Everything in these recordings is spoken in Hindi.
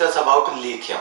About lithium.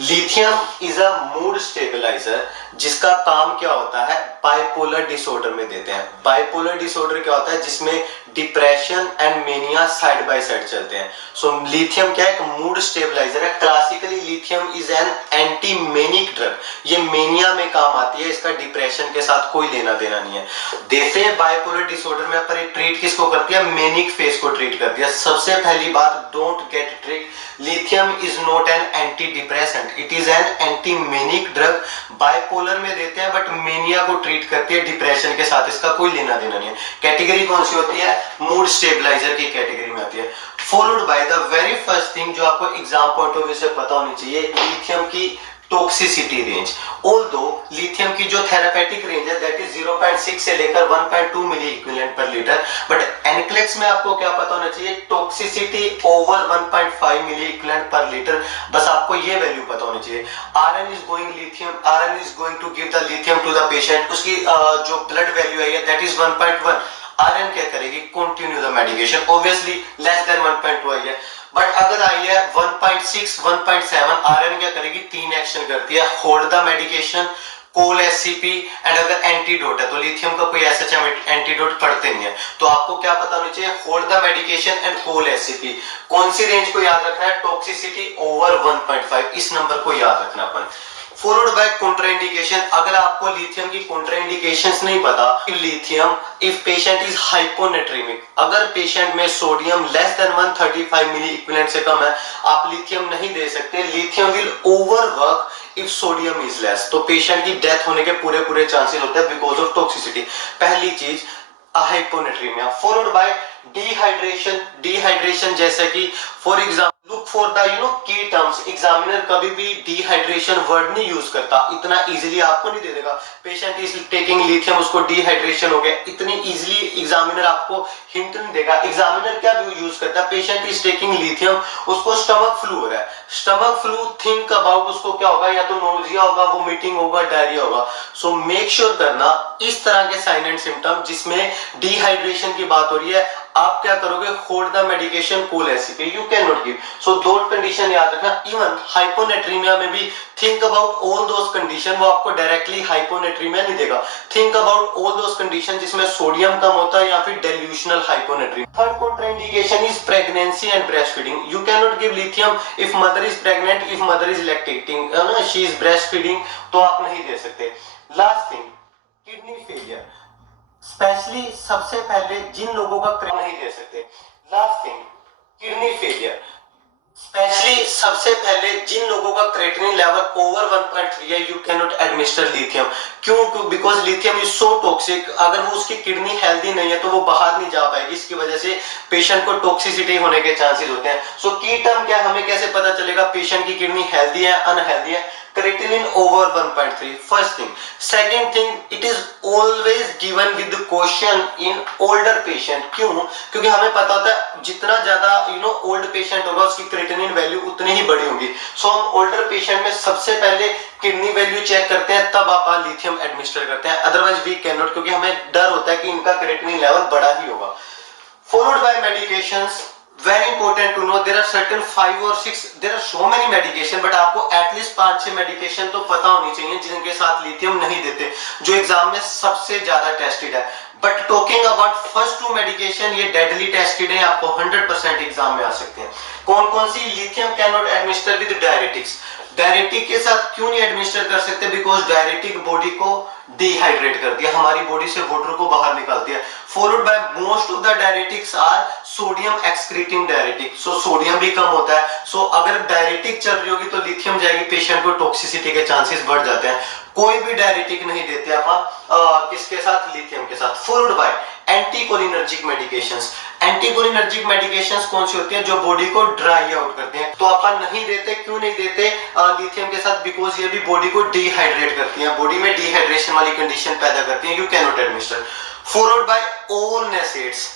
Lithium is a mood stabiliser, जिसका काम क्या होता है, बाइपोलर डिसऑर्डर में देते हैं। बाइपोलर डिसऑर्डर क्या होता है, जिसमें depression and mania side by side चलते हैं। सो लिथियम क्या है, एक मूड स्टेबलाइजर है। Classically lithium is an anti manic drug. ये मेनिया में काम आती है, इसका डिप्रेशन के साथ कोई लेना देना नहीं है। देते हैं बाइपोलर डिसऑर्डर में, पर ट्रीट किसको करती है, मेनिक फेज को ट्रीट करती है। सबसे पहली बात, don't get trick, lithium is not an anti depressant, it is an anti manic drug. Bipolar में देते हैं बट मेनिया को ट्रीट करती है, डिप्रेशन के साथ इसका कोई लेना देना नहीं है। कैटेगरी कौन सी होती है, मूड स्टेबलाइजर की कैटेगरी में आती है। Followed by the very first thing जो आपको एग्जाम पॉइंट ऑफ व्यू से पता होनी चाहिए, लिथियम की टॉक्सिसिटी रेंज। ऑल्दो लिथियम की जो थेरापेटिक रेंज है दैट इज 0.6 से लेकर 1.2 milliequivalent per litre, but NCLEX में आपको क्या पता होना चाहिए, toxicity over 1.5 milliequivalent per litre. बस आपको ये वैल्यू पता होनी चाहिए। RN is going to give the lithium to the patient, उसकी जो ब्लड वैल्यू है दैट इज 1.1। आरएन क्या करेगी, continue the medication, obviously less than 1.2 आई है। बट अगर आई है 1.6 1.7, आरएन क्या करेगी, 3 एक्शन करती है, hold the medication, call SCP and अगर एंटीडोट है तो लिथियम का कोई ऐसा एंटीडोट पड़ते नहीं है। तो आपको क्या पता होना चाहिए, hold the medication and call SCP. कौन सी रेंज को याद रखना है, टॉक्सिसिटी ओवर 1.5, इस नंबर को याद रखना अपन। फॉलोड बाय कॉन्ट्राइंडिकेशन, अगर आपको लिथियम की कॉन्ट्राइंडिकेशंस नहीं पता, लिथियम इफ पेशेंट इज हाइपोनेट्रीमिक, अगर पेशेंट में सोडियम लेस देन 135 मिली इक्विवेलेंट से कम है, आप लिथियम नहीं दे सकते। Lithium will overwork if sodium is less, तो पेशेंट की डेथ होने के पूरे चांसेस होते हैं बिकॉज ऑफ टॉक्सिसिटी। पहली चीज हाइपोनेट्रीमिया। फॉलोड बाय डिहाइड्रेशन जैसे कि for example look for the key terms. Examiner कभी भी डिहाइड्रेशन वर्ड नहीं यूज करता, इतना इजीली आपको नहीं दे देगा। पेशेंट इज टेकिंग लिथियम, उसको डिहाइड्रेशन हो गया, इतनी इजीली एग्जामिनर आपको हिंट नहीं देगा। एग्जामिनर क्या यूज करता है, पेशेंट इज टेकिंग लिथियम, उसको स्टमक फ्लू हो रहा है, स्टमक फ्लू थिंक अबाउट उसको क्या होगा, या तो नोजिया होगा, वोमिटिंग होगा, डायरिया होगा। सो मेक श्योर करना इस तरह के साइन एंड सिम्टम जिसमें डिहाइड्रेशन की बात हो रही है, आप क्या करोगे, hold the medication call SCP, you can not give. So दो कंडीशन याद रखना। इवन हाइपोनेट्रीमिया में भी think about all those condition, वो आपको डायरेक्टली हाइपोनेट्रीमिया नहीं देगा। Think about all those condition जिसमें सोडियम कम होता है या फिर dilutional hyponatremia. Third contraindication is pregnancy and breast feeding. You can not give lithium if mother is pregnant, if mother is lactating, she is breast feeding, तो आप नहीं दे सकते। Last thing, kidney failure, specially सबसे पहले जिन लोगों का नहीं दे सकते। Last thing, kidney failure, specially सबसे पहले जिन लोगों का क्रेटिनिन लेवल ओवर 1.3 है, you can not administer lithium. क्यों, because lithium is so toxic, अगर वो उसकी किडनी हेल्दी नहीं है तो वो बाहर नहीं जा पाएगी, इसकी वजह से पेशेंट को टॉक्सिसिटी होने के चांसेस होते हैं। सो की टर्म क्या, हमें कैसे पता चलेगा पेशेंट की किडनी हेल्दी है अनहेल्दी है, creatinine over 1.3, first thing. Second thing, it is always given with the question in older patient. क्यों, क्योंकि हमें पता होता है जितना ज्यादा ओल्ड पेशेंट होगा उसकी क्रेटिनिन वैल्यू उतनी ही बड़ी होगी। सो हम ओल्डर पेशेंट में सबसे पहले किडनी वैल्यू चेक करते हैं, तब आप लिथियम एडमिनिस्टर करते हैं, अदरवाइज वी कैन नॉट, क्योंकि हमें डर होता है कि इनका क्रेटिनिन लेवल बड़ा ही होगा। Followed by medications, very important to know, there are certain 5 or 6, there are so many medication, but आपको at least 5-6 medication तो पता होनी चाहिए जिनके साथ लिथियम नहीं देते, जो एग्जाम में सबसे ज्यादा टेस्टेड है। But talking about first 2 medication, ये डेडली टेस्टेड है, आपको 100% एग्जाम में आ सकते हैं। कौन कौन सी, lithium can not administer with diuretics. Diuretic के साथ क्यों नहीं एडमिनिस्टर कर सकते, बिकॉज डायरेटिक बॉडी को डिहाइड्रेट करती है, हमारी बॉडी से वाटर को बाहर निकालती है। Followed by most of the diuretics are sodium excreting diuretic, so sodium भी कम होता है। सो अगर डायरेटिक चल रही होगी तो लिथियम जाएगी, पेशेंट को टॉक्सिसिटी के चांसेस बढ़ जाते हैं। कोई भी डायरेटिक नहीं देते आप किसके साथ, लिथियम के साथ। Followed by anticholinergic medications. Anticholinergic medications कौन सी होती हैं, जो बॉडी को ड्राई आउट करते हैं, तो अपन नहीं देते। क्यों नहीं देते लिथियम के साथ, बिकॉज ये भी बॉडी को डिहाइड्रेट करती हैं, बॉडी में डिहाइड्रेशन वाली कंडीशन पैदा करती हैं, you can not administer. Followed by all NSAIDs,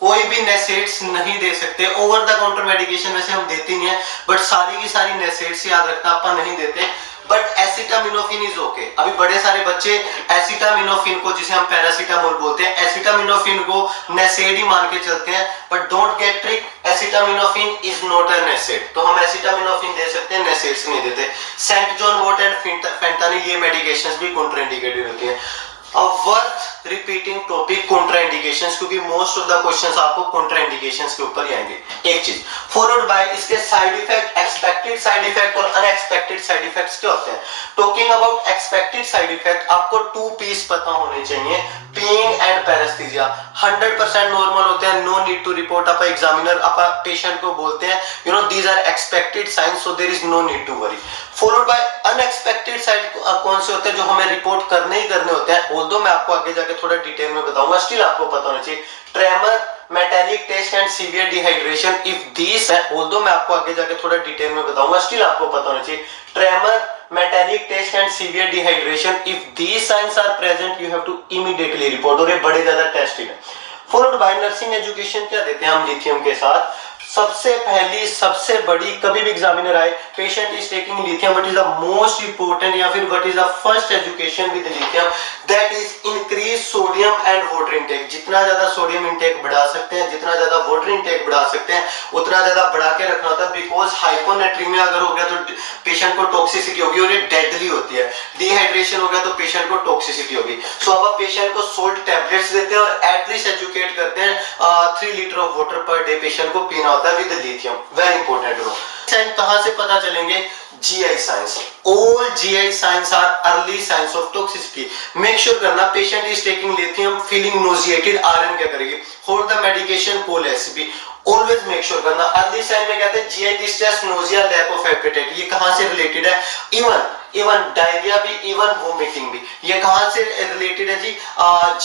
कोई भी नेसेट्स नहीं दे सकते। ओवर द काउंटर मेडिकेशन वैसे हम देते नहीं है, बट सारी की सारी नेसेट्स याद रखना, अपन नहीं देते। But acetaminophen is okay. अभी बड़े सारे बच्चे एसिटामिनोफिन को, जिसे हम पैरासीटामोल बोलते हैं, एसिटामिनोफिन को नेसेड ही मान के चलते हैं, but don't get trick, acetaminophen is not an NSAID, तो हम एसिटामिनोफिन दे सकते हैं। एसिड्स नहीं देते। Saint John wort and fentanyl ये मेडिकेशंस भी कॉन्ट्राइंडिकेटेड होती हैं। अब वर्थ रिपीटिंग टॉपिक कॉन्ट्राइंडिकेशंस, क्योंकि मोस्ट ऑफ द क्वेश्चंस आपको कॉन्ट्राइंडिकेशंस के ऊपर ही आएंगे। एक चीज फॉलोड बाय इसके side effect, expected side effect और अनएक्सपेक्टेड साइड इफेक्ट्स क्या होते हैं। Talking about expected side effect, आपको 2 पीस पता होने चाहिए, पेन एंड पैरेस्थीसिया 100% नॉर्मल होते हैं, नो नीड टू रिपोर्ट। आप एग्जामिनर आप पेशेंट को बोलते हैं you know these are expected signs, so there is no need to worry. Followed by unexpected side कौन से होते हैं, जो हमें रिपोर्ट करने ही करने होते हैं, ऑल्दो मैं आपको आगे जाके थोड़ा डिटेल में बताऊंगा, स्टिल आपको पता होना चाहिए। Tremor, metallic taste and severe dehydration, if these है, ऑल्दो मैं आपको आगे जाके थोड़ा डिटेल में बताऊंगा, स्टिल आपको पता होना चाहिए। Tremor, metallic taste and severe dehydration, if these signs are present you have to immediately report, और ये बड़े ज्यादा टेस्टेड है। फॉलोड बाय नर्सिंग एजुकेशन, क्या देते हैं हम लिथियम के साथ। सबसे पहली सबसे बड़ी, कभी भी एग्जामिनर आए, patient is taking lithium, what is the most important या फिर what is the first education with lithium, that is increase sodium and water intake. जितना ज्यादा सोडियम इनटेक बढ़ा सकते हैं, जितना ज्यादा वाटर इनटेक बढ़ा सकते हैं, उतना ज्यादा बढ़ा के रखना होता है, बिकॉज हाइपोनेट्रीमिया अगर हो गया तो पेशेंट को टॉक्सिसिटी होगी और ये डेडली होती है। डिहाइड्रेशन हो गया तो पेशेंट को टॉक्सिसिटी होगी। सो अब पेशेंट को सोल्ट टैबलेट्स देते हैं और एटलीस्ट एजुकेट करते हैं 3 litre of water per day patient को पीना होता है विद लिथियम, वेरी इंपॉर्टेंट रो। कहां से पता चलेंगे, GI signs. All GI signs are early signs of toxicity. Make sure करना patient is taking lithium, feeling nauseated, RN क्या करेगी, hold the medication, call SCP. Always make sure करना। early sign में कहते हैं GI distress, nausea, lack of appetite, ये कहां से related है, इवन डायरिया भी, इवन वोमिटिंग भी, ये कहां से रिलेटेड है जी,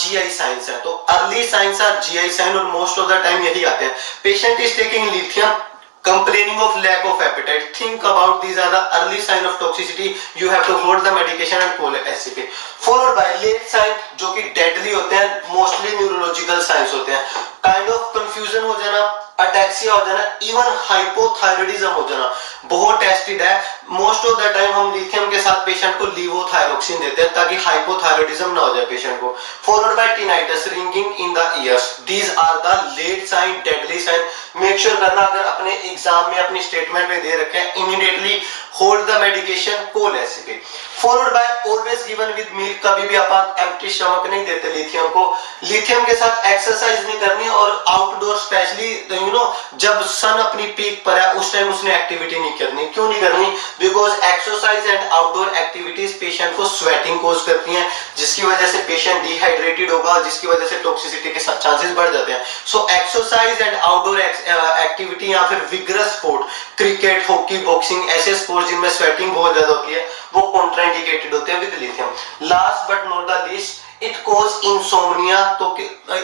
GI साइंस है। तो early signs are GI sign और मोस्ट ऑफ द टाइम यही आते हैं। Patient is taking lithium, complaining of lack of appetite, think about these are the early sign of toxicity, you have to hold the medication and call SCP. followed by late sign जो कि deadly होते हैं, mostly neurological signs होते हैं, kind of confusion हो जाना, अटैक्सिया हो जाना, इवन हाइपोथायरॉइडिज्म हो जाना, बहुत टेस्टेड है। मोस्ट ऑफ द टाइम हम लिथियम के साथ पेशेंट को लीवोथायरोक्सिन देते हैं ताकि हाइपोथायरॉइडिज्म ना हो जाए पेशेंट को। Followed by tinnitus, ringing in the ears, these are the late sign, deadly sign. Make sure करना अगर अपने एग्जाम में अपनी स्टेटमेंट में दे रखे हैं, immediately hold the medication, call SCP. Followed by always given with milk, कभी भी आप एम्प्टी स्टमक नहीं देते लिथियम को। लिथियम के साथ एक्सरसाइज नहीं करनी और आउटडोर स्पेशली यू नो जब सन अपनी पीक पर है उस टाइम उसने एक्टिविटी नहीं करनी। क्यों नहीं करनी, because exercise and outdoor activities patient को स्वेटिंग कोज करती हैं, जिसकी वजह से पेशेंट डिहाइड्रेटेड होगा, जिसकी वजह से टॉक्सिसिटी के चांसेस बढ़ जाते हैं। So exercise and outdoor activity या फिर vigorous sport, cricket, hockey, boxing, ऐसे स्पोर्ट्स जिनमें स्वेटिंग बहुत ज्यादा होती है, वो कॉन्ट्राइंडिकेटेड होते हैं with lithium. Last but not the least, it cause insomnia, तो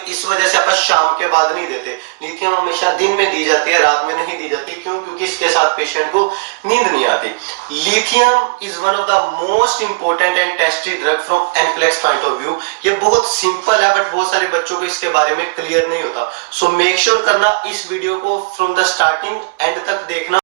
इस वजह से अपन शाम के बाद नहीं देते लिथियम, हमेशा दिन में दी जाती है, रात में नहीं दी जाती। क्यों, क्योंकि इसके साथ पेशेंट को नींद नहीं आती। Lithium is one of the most important and tested drug from NCLEX point of view. ये बहुत सिंपल है बट बहुत सारे बच्चों को इसके बारे में क्लियर नहीं होता। सो मेक श्योर करना इस वीडियो को फ्रॉम द स्टार्टिंग एंड तक देखना।